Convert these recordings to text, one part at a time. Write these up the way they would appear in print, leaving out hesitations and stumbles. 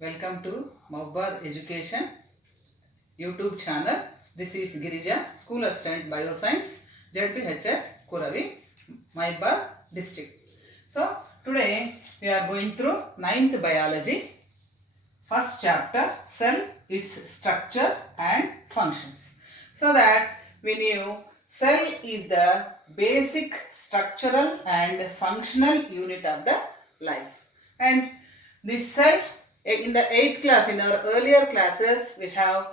Welcome to Mawbad Education YouTube channel. This is Girija, School Assistant Bioscience, ZPHS Kuravi, Mawbad District. So, today we are going through 9th Biology, first chapter, Cell, its structure and functions. So that we knew cell is the basic structural and functional unit of the life. And this cell, in the 8th class, in our earlier classes, we have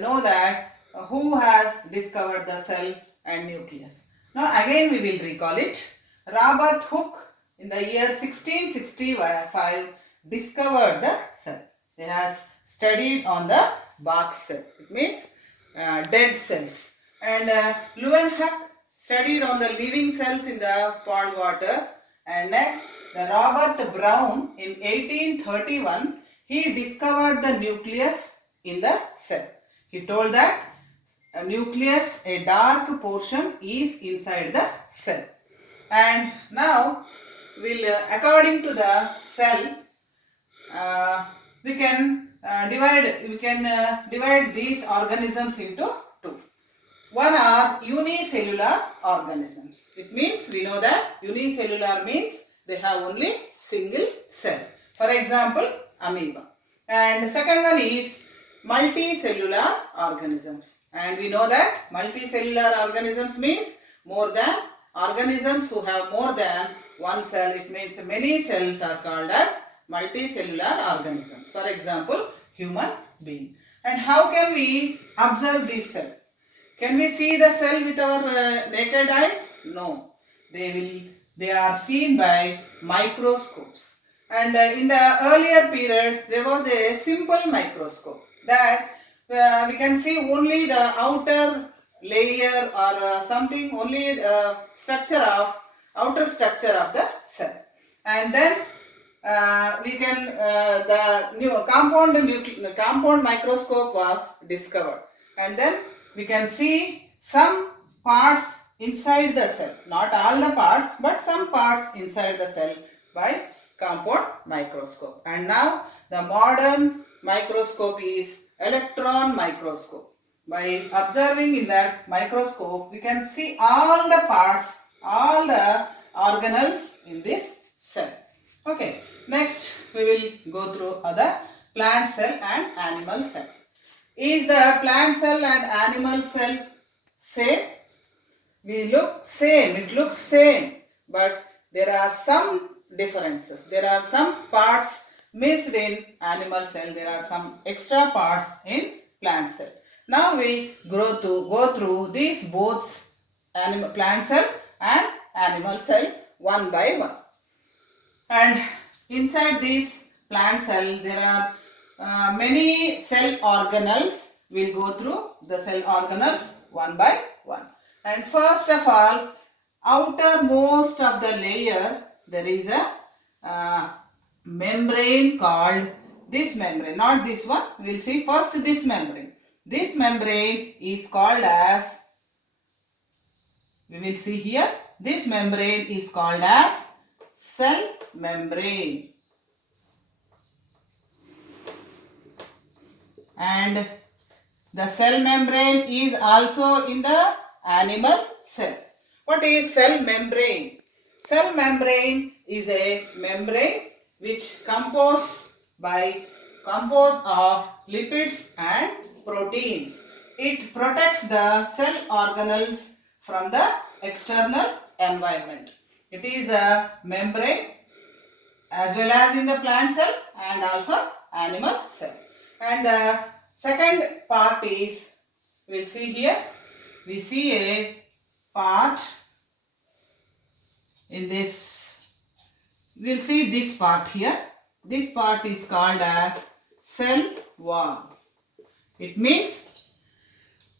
know that who has discovered the cell and nucleus. Now again we will recall it. Robert Hooke in the year 1665 discovered the cell. He has studied on the bark cell. It means dead cells. And Leeuwenhoek studied on the living cells in the pond water. And next, the Robert Brown in 1831, he discovered the nucleus in the cell. He told that a nucleus, a dark portion, is inside the cell. And now, according to the cell, we can divide these organisms into two. One are unicellular organisms. It means we know that unicellular means they have only single cell. For example, amoeba. And the second one is multicellular organisms. And we know that multicellular organisms means more than organisms who have more than one cell. It means many cells are called as multicellular organisms. For example, human being. And how can we observe this cell? Can we see the cell with our naked eyes? No. They are seen by microscopes. And in the earlier period, there was a simple microscope that we can see only the outer layer or something, only the outer structure of the cell. And then we can the new compound microscope was discovered, and then we can see some parts inside the cell, not all the parts but some parts inside the cell by compound microscope. And now the modern microscope is electron microscope. By observing in that microscope, we can see all the parts, all the organelles in this cell. Okay, next we will go through other plant cell and animal cell. Is the plant cell and animal cell same? It looks same, but there are some differences. There are some parts missed in animal cell. There are some extra parts in plant cell. Now we go through these both plant cell and animal cell one by one. And inside this plant cell, there are many cell organelles. We'll go through the cell organelles one by one. And first of all, outermost of the layer, there is a membrane called this membrane, not this one. We'll see first this membrane. This membrane is called as, we will see here, this membrane is called as cell membrane. And the cell membrane is also in the animal cell. What is cell membrane? Cell membrane is a membrane which composed of lipids and proteins. It protects the cell organelles from the external environment. It is a membrane as well as in the plant cell and also animal cell. And the second part is, we'll see here, we see a part in this, we'll see this part here. This part is called as cell wall. It means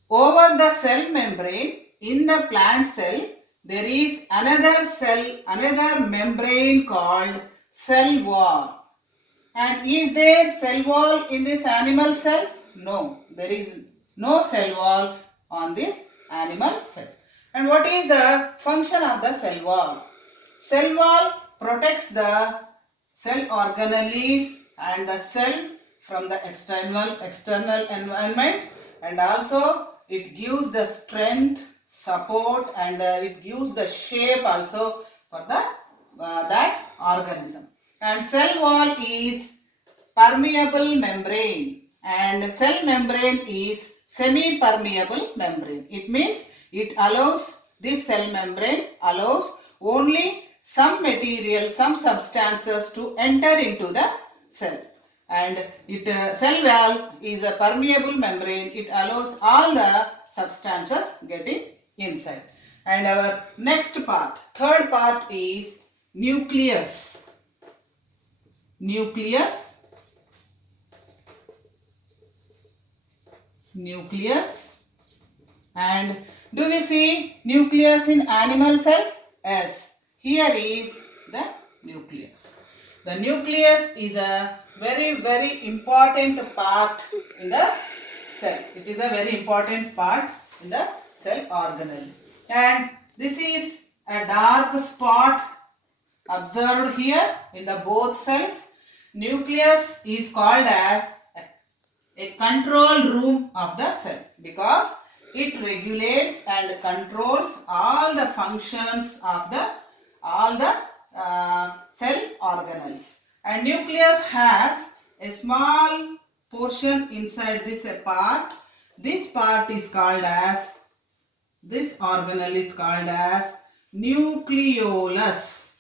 over the cell membrane in the plant cell, there is another membrane called cell wall. And is there cell wall in this animal cell? No, there is no cell wall on this animal cell. And what is the function of the cell wall? Cell wall protects the cell organelles and the cell from the external environment, and also it gives the strength, support, and it gives the shape also for the that organism. And cell wall is permeable membrane, and cell membrane is semi-permeable membrane. It means this cell membrane allows only some material, some substances to enter into the cell. And cell wall is a permeable membrane. It allows all the substances getting inside. And our next part, third part, is nucleus. Nucleus. And do we see nucleus in animal cell? Yes. Here is the nucleus. The nucleus is a very important part in the cell. It is a very important part in the cell organelle. And this is a dark spot observed here in the both cells. Nucleus is called as a control room of the cell because it regulates and controls all the functions of all the cell organelles. And nucleus has a small portion inside this part. This part is called as, this organelle is called as nucleolus.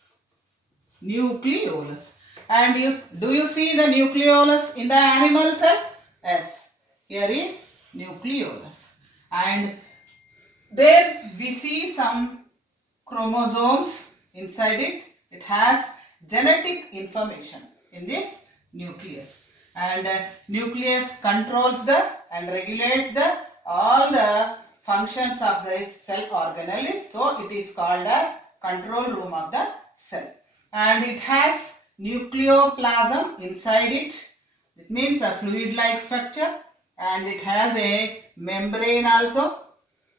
Nucleolus. And do you see the nucleolus in the animal cell? Yes. Here is nucleolus. And there we see some chromosomes inside it. It has genetic information in this nucleus. And nucleus controls and regulates all the functions of the cell organelles. So it is called as control room of the cell. And it has nucleoplasm inside it. It means a fluid-like structure, and it has a membrane also.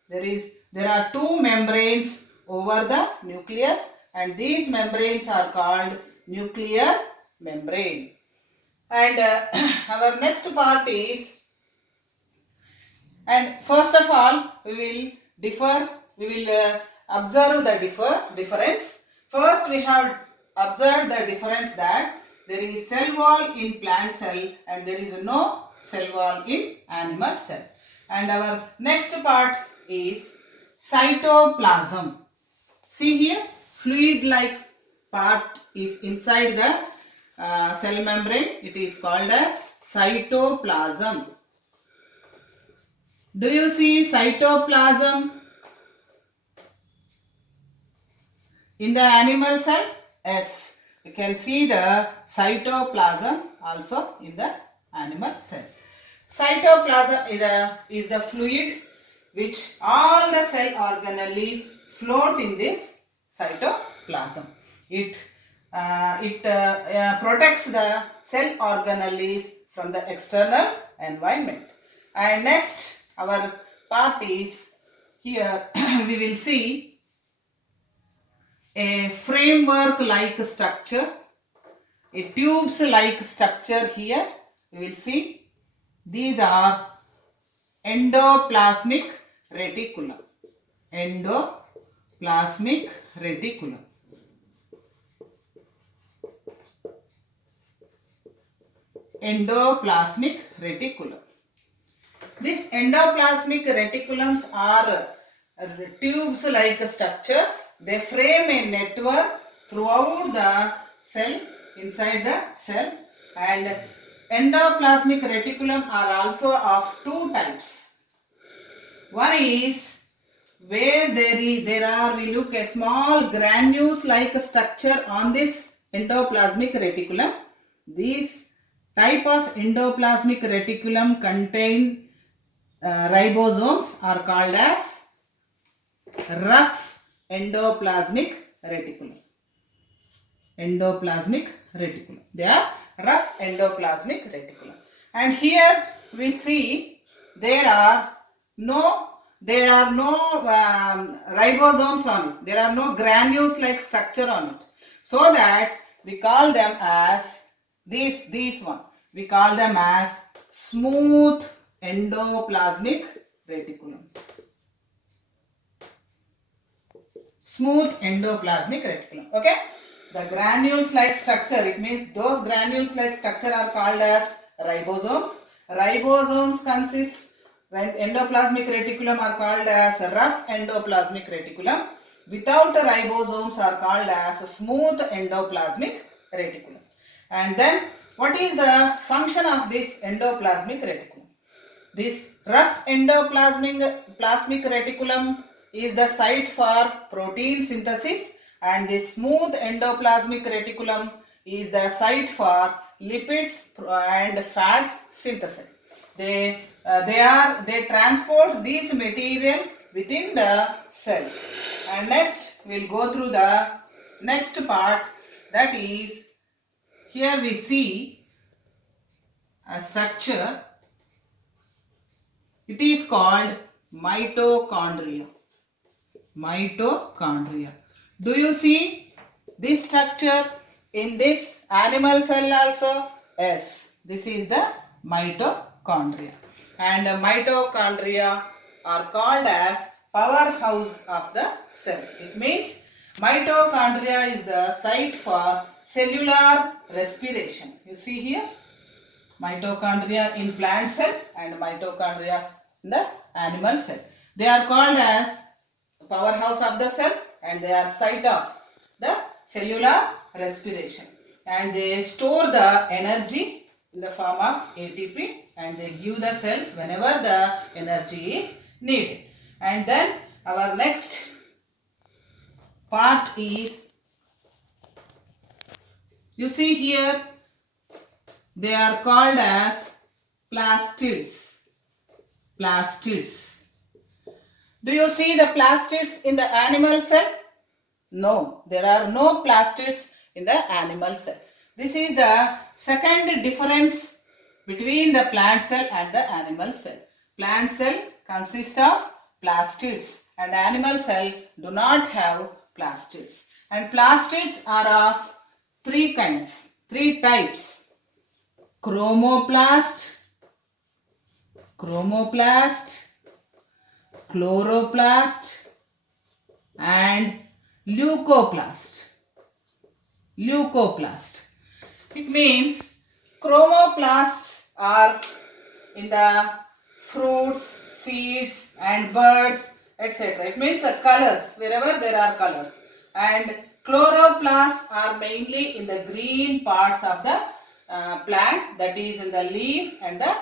There are two membranes over the nucleus, and these membranes are called nuclear membrane. And our next part is, and first of all we will observe the difference. First we have observed the difference that there is cell wall in plant cell and there is no cell wall in animal cell. And our next part is cytoplasm. See here, fluid-like part is inside the cell membrane. It is called as cytoplasm. Do you see cytoplasm in the animal cell? Yes. You can see the cytoplasm also in the animal cell. Cytoplasm is the fluid which all the cell organelles float in this cytoplasm. It protects the cell organelles from the external environment. And next our part is, here we will see a framework like structure, a tubes like structure. Here we will see these are endoplasmic reticulum. Endoplasmic reticulum. Endoplasmic reticulum. These endoplasmic reticulums are tubes like structures. They frame a network throughout the cell, inside the cell. And endoplasmic reticulum are also of two types. One is where we look a small granules like structure on this endoplasmic reticulum. This type of endoplasmic reticulum contain ribosomes are called as rough endoplasmic reticulum. Endoplasmic reticulum. They are rough endoplasmic reticulum. And here we see there are no ribosomes on it. There are no granules like structure on it. So that we call them as These one, we call them as smooth endoplasmic reticulum. Smooth endoplasmic reticulum. Okay. The granules-like structure, it means those granules-like structure are called as ribosomes. Ribosomes consist, when endoplasmic reticulum are called as rough endoplasmic reticulum. Without the ribosomes are called as smooth endoplasmic reticulum. And then what is the function of this endoplasmic reticulum? This rough endoplasmic reticulum is the site for protein synthesis, and the smooth endoplasmic reticulum is the site for lipids and fats synthesis. They transport these material within the cells. And next we'll go through the next part, that is, here we see a structure. It is called mitochondria. Mitochondria. Do you see this structure in this animal cell also? Yes, this is the mitochondria. And the mitochondria are called as powerhouse of the cell. It means mitochondria is the site for cellular respiration. You see here, mitochondria in plant cell and mitochondria in the animal cell. They are called as powerhouse of the cell, and they are site of the cellular respiration, and they store the energy in the form of ATP, and they give the cells whenever the energy is needed. And then our next part is, you see here, they are called as plastids. Plastids. Do you see the plastids in the animal cell? No, there are no plastids in the animal cell. This is the second difference between the plant cell and the animal cell. Plant cell consists of plastids, and animal cell do not have plastids. And plastids are of three kinds, three types: chromoplast, chloroplast, and leucoplast. It means chromoplasts are in the fruits, seeds, and birds, etc. It means colors, wherever there are colors. And chloroplasts are mainly in the green parts of the plant, that is in the leaf and the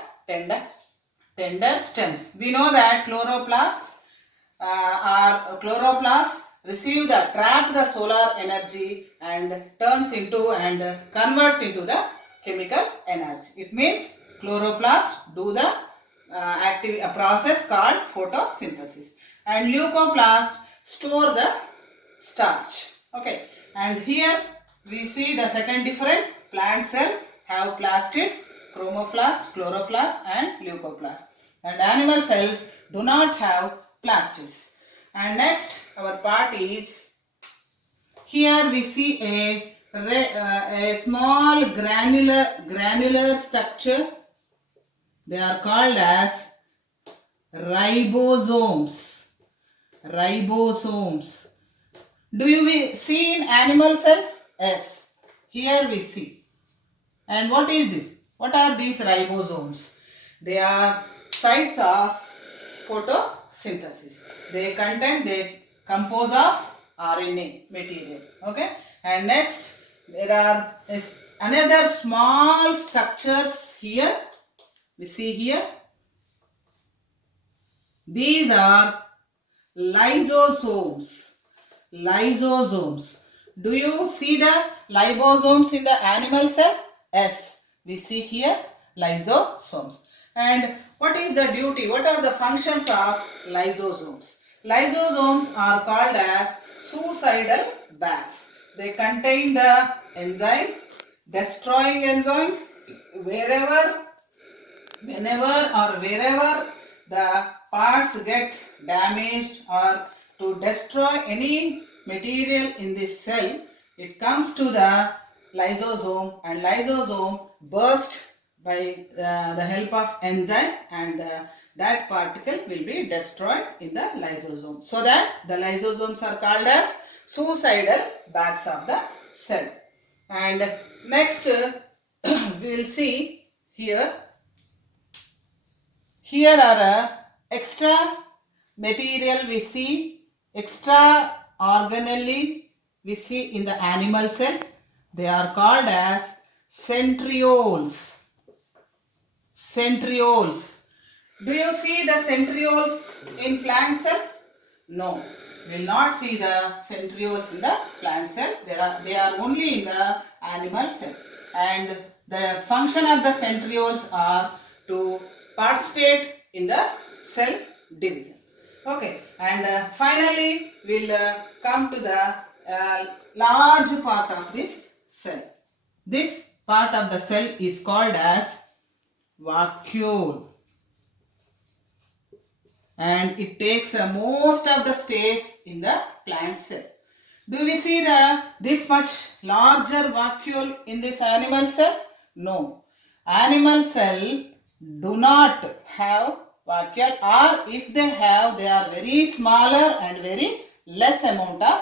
tender stems. We know that chloroplasts receive the trap the solar energy and turns into and converts into the chemical energy. It means chloroplasts do the process called photosynthesis, and leucoplasts store the starch. Okay, and here we see the second difference. Plant cells have plastids, chromoplast, chloroplast, and leucoplast, and animal cells do not have plastids. And next our part is, here we see a small granular structure. They are called as ribosomes. Do you see in animal cells? Yes, here we see. And what is this? What are these ribosomes? They are sites of photosynthesis. They compose of RNA material. Okay. And next there are another small structures here. We see here. These are lysosomes. Do you see the liposomes in the animal cell? Yes, we see here lysosomes. And what is the duty? What are the functions of lysosomes? Lysosomes are called as suicidal bags. They contain the enzymes, destroying enzymes, whenever the parts get damaged, or to destroy any material in this cell, it comes to the lysosome, and lysosome burst by the help of enzyme, and that particle will be destroyed in the lysosome. So that the lysosomes are called as suicidal bags of the cell. And next we will see here. Here are extra material we see, extra organelle we see in the animal cell. They are called as centrioles. Centrioles. Do you see the centrioles in plant cell? No, we will not see the centrioles in the plant cell. They are only in the animal cell. And the function of the centrioles are to participate in the cell division. Okay, and finally we will come to the large part of this cell. This part of the cell is called as vacuole, and it takes most of the space in the plant cell. Do we see this much larger vacuole in this animal cell? No. Animal cell do not have vacuole, or if they have, they are very smaller and very less amount of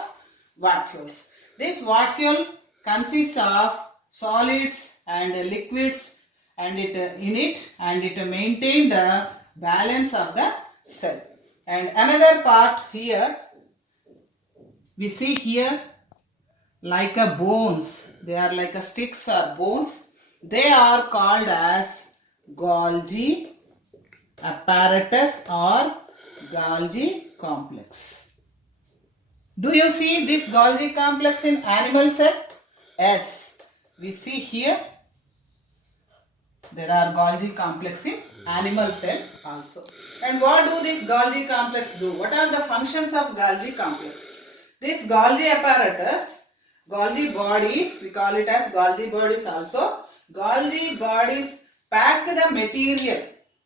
vacuoles. This vacuole consists of solids and liquids, and it maintain the balance of the cell. And another part here, we see here like a bones. They are like a sticks or bones. They are called as Golgi apparatus or Golgi complex. Do you see this Golgi complex in animal cell? Yes, we see here there are Golgi complex in animal cell also. And what do this Golgi complex do? What are the functions of Golgi complex? This Golgi apparatus, Golgi bodies, we call it as Golgi bodies also. Golgi bodies pack the material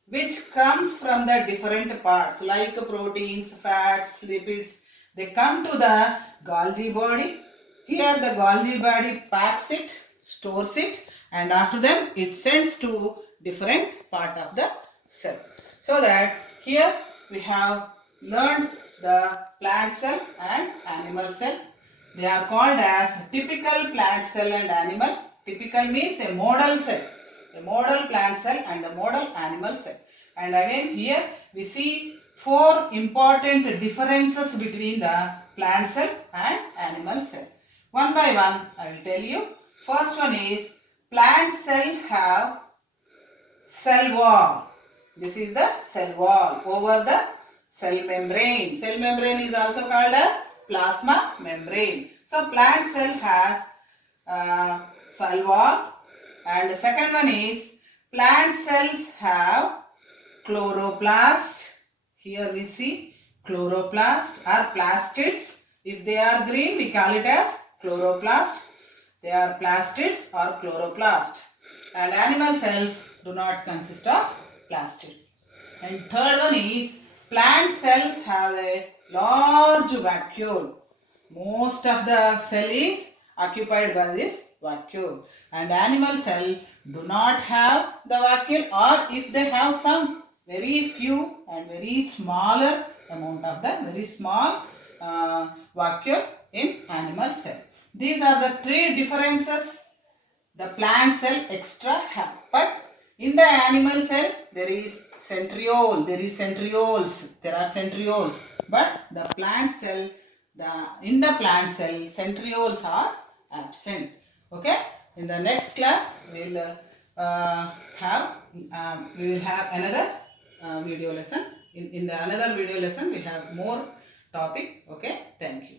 which comes from the different parts like proteins, fats, lipids. They come to the Golgi body. Here the Golgi body packs it, stores it, and after them it sends to different part of the cell. So that here we have learned the plant cell and animal cell. They are called as typical plant cell and animal. Typical means a model cell, a model plant cell and a model animal cell. And again here we see 4 important differences between the plant cell and animal cell. One by one I will tell you. First one is plant cell have cell wall. This is the cell wall over the cell membrane. Cell membrane is also called as plasma membrane. So plant cell has cell wall. And the second one is plant cells have chloroplast. Here we see chloroplast or plastids. If they are green, we call it as chloroplast. They are plastids or chloroplast. And animal cells do not consist of plastid. And third one is plant cells have a large vacuole. Most of the cell is occupied by this vacuole. And animal cell do not have the vacuole, or if they have some very few and very smaller amount of the very small vacuole in animal cell. These are the 3 differences the plant cell extra have. But in the animal cell there is centriole, there is centrioles, there are centrioles. But the plant cell, in the plant cell centrioles are absent. Okay. In the next class we will have another video lesson. In the another video lesson we have more topic. Okay. Thank you.